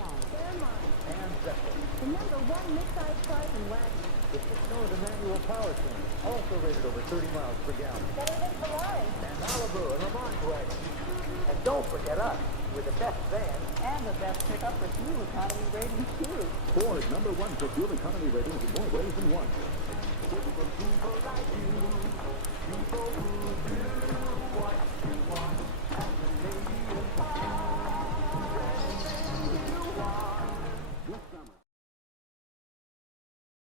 Fairmont. And Zephyr. The number one midsize cars and wagons. The 6-cylinder manual powertrain, also rated over 30 miles per gallon. Better than Ferrari. And Malibu and Le Mans wagon. And don't forget us, with the best van. And the best pickup for fuel economy ratings, too. Ford, number one for fuel economy ratings in more ways than one.